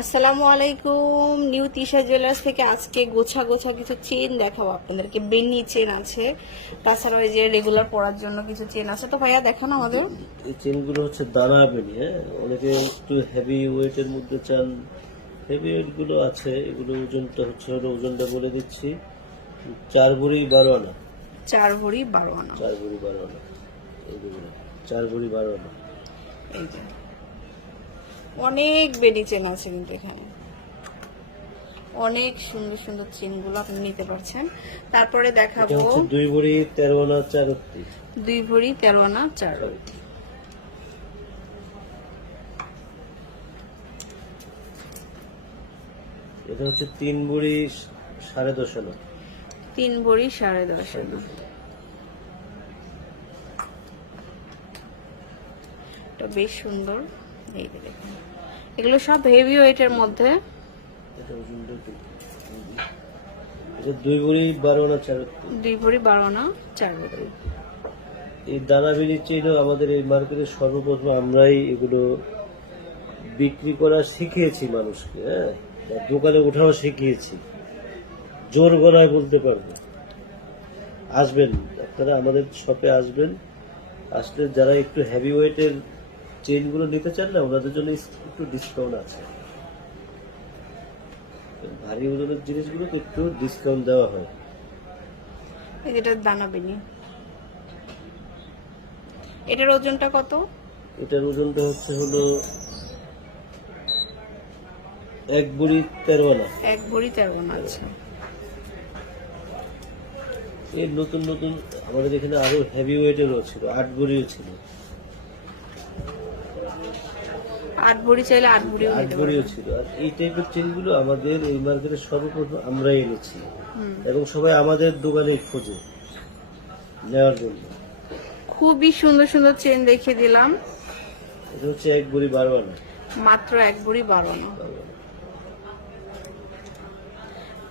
আসসালামু আলাইকুম। New Tisha jewellers থেকে আজকে গোছা গোছা কিছু চেন দেখাবো আপনাদেরকে। বেনি চেন আছে, তাছাড়া ওই যে রেগুলার পরার জন্য কিছু চেন আছে। তো ভাইয়া দেখান আমাদের। এই চেনগুলো হচ্ছে দানা বেনি। হ্যাঁ, অনেকে একটু হেভি ওয়েটের মধ্যে চান। হেভি ওয়েট গুলো আছে, এগুলো ওজনটা হলো ওজনটা বলে দিচ্ছি, 4 ভরি 12 আনা। 4 ভরি 12 আনা। 4 ভরি 12 আনা, এগুলো 4 ভরি 12 আনা। এই যে অনেক বেনি চেন আছে কিন্তু এখানে, অনেক সুন্দর সুন্দর চেনগুলো আপনি নিতে পারছেন। তারপরে এটা দেখাবো হচ্ছে 2 ভরি 13 আনা 4 রত্তি। 2 ভরি 13 আনা 4। এটা হচ্ছে 3 ভরি 10.5 আনা। 3 ভরি 10.5 আনা। এটা বেশ সুন্দর। এই যে দেখুন, এগুলো সব হেভি ওয়েটের মধ্যে। এটা ওজনটা একটু, এটা 2 ভরি 12 আনা 4 রত্তি। 2 ভরি 12 আনা 4 রত্তি। এই দানা বেনি চেইনও আমাদের এই মার্কেটে সর্বপ্রথম আমরাই এগুলো বিক্রি করা শিখিয়েছি মানুষকে। হ্যাঁ, বা দোকানে ওঠাও শিখিয়েছি, জোর গলায় বলতে পারবো। আসবেন আপনারা, আমাদের শপে আসবেন। আসলে যারা একটু হেভি ওয়েটের চেইনগুলো নিতে চান না, ওনাদের জন্য একটু ডিসকাউন্ট আছে। ভারী ওজনের জিনিসগুলোতে একটু ডিসকাউন্ট দেওয়া হয়। এই যেটা দানা বেনি, এটার ওজনটা কত? এটার ওজনটা হলো 1 ভরি 13 আনা। 1 ভরি 13 আনা। আচ্ছা, এই নতুন নতুন আমাদের এখানে আরো হেভি ওয়েটেরও ছিল, 8 ভরিও ছিল। 8 ভরি চাইলে 8 ভরিও 8 নিতে ভরিও পারবেন। ছিল। আর এই টাইপের চেনগুলো আমাদের এই মার্কেটে সর্বপ্রথম আমরাই এনেছি, এবং সবাই আমাদের দোকানে খোঁজে নেওয়ার জন্য। খুবই সুন্দর সুন্দর চেন দেখিয়ে দিলাম। এটা হচ্ছে 1 ভরি 12 আনা। মাত্র 1 ভরি 12 আনা।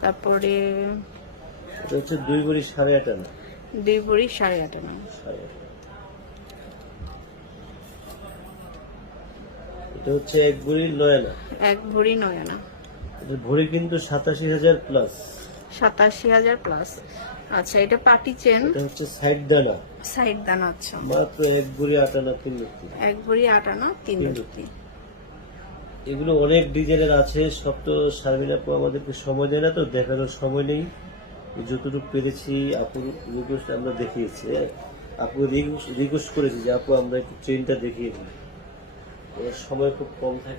তারপরে এটা হচ্ছে 2 ভরি 8.5 আনা। 2 ভরি 8.5 আনা। 8.5। এটা হচ্ছে 1 ভরি 9 আনা। 1 ভরি 9 আনা। এটা ভরি কিন্তু 87,000 প্লাস। 87,000 প্লাস। আচ্ছা, এটা পাটি চেন, এটা হচ্ছে সাইড দানা, সাইড দানা। আচ্ছা, মাত্র 1 ভরি 8 আনা 3 রত্তি। 1 ভরি 8 আনা 3 রত্তি। এগুলো অনেক ডিজাইনের আছে, সব তো শারমিন আপু আমাদেরকে সময় দেয় না, তো দেখানোর সময় নেই। যতটুকু পেরেছি আপুর রিকোয়েস্ট আমরা দেখিয়েছি। আপু রিকোয়েস্ট করেছি যে আপু আমরা একটু ট্রেনটা দেখিয়ে দিই, সময় খুব কম থাকে।